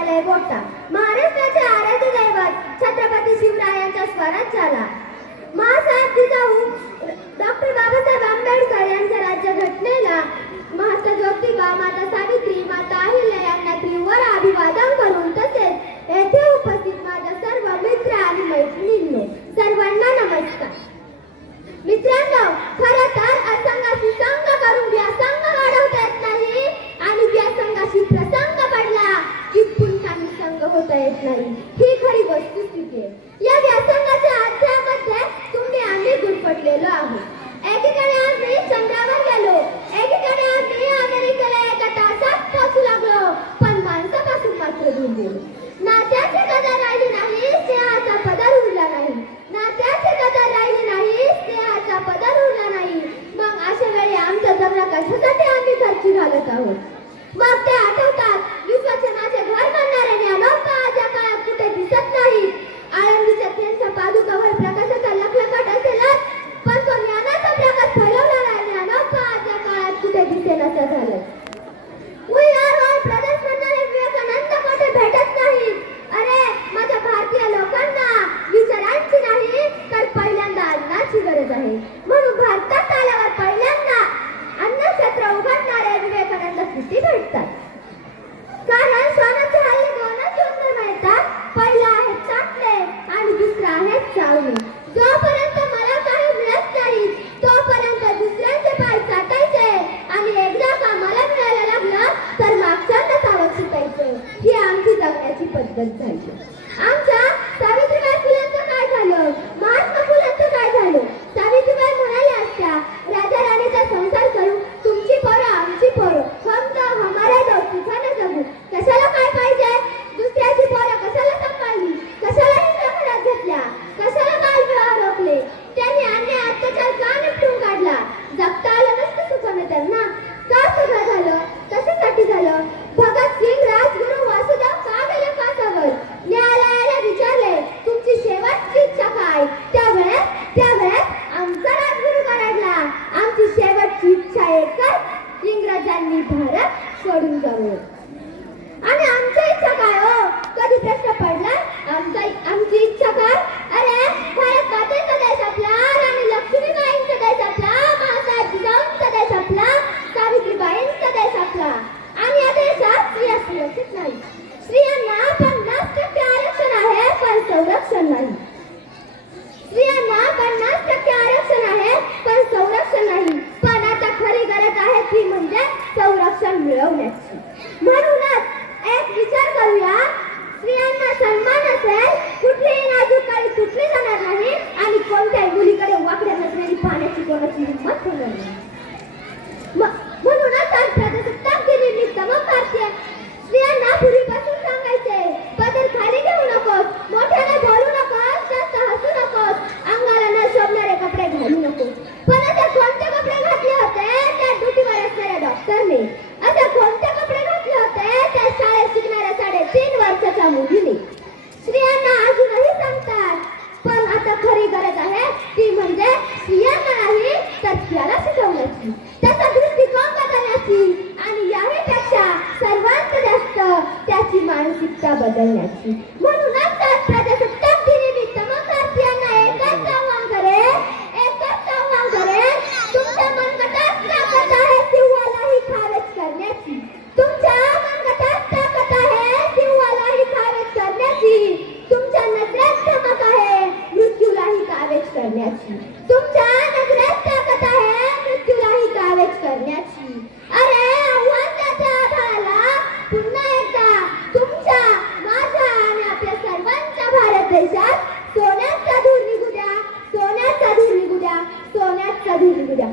कार्यालय मोठा महाराष्ट्राचे आराध्य दैवत छत्रपती शिवरायांच्या स्वरात झाला. महासाहेब जिजाऊ डॉक्टर बाबासाहेब आंबेडकर यांच्या राज्यघटनेला महात्मा ज्योतिबा माता सावित्री आहोत मग ते आठवतात विश्वचनाचे घर म्हणणारे ज्ञानोक्त आज या काळात कुठे दिसत नाही. आळंदीच्या त्यांच्या पादुकावर प्रकाशाचा लखलखट असेलच पण तो ज्ञानाचा प्रकाश फैलवणारा ज्ञानोक्त आज आजच्या काळात कुठे दिसेल असं लावली जोपर्यंत मला काही मिळत नाही तोपर्यंत दुसऱ्यांचे पाय चाटायचे आणि एकदा कामाला मिळायला लागलं तर मागच्यांना सावध सुटायचं ही आमची जगण्याची पद्धत झाली. काढून जावं Samuel Jackson. त्या मुलीने. स्त्रियांना अजूनही सांगतात पण आता खरी गरज आहे ती म्हणजे स्त्रियांना नाही तर त्याला शिकवण्याची. त्याचा दृष्टिकोन बदलण्याची. आणि याही पेक्षा सर्वात जास्त त्याची मानसिकता बदलण्याची. सोन्याचा धीर द्या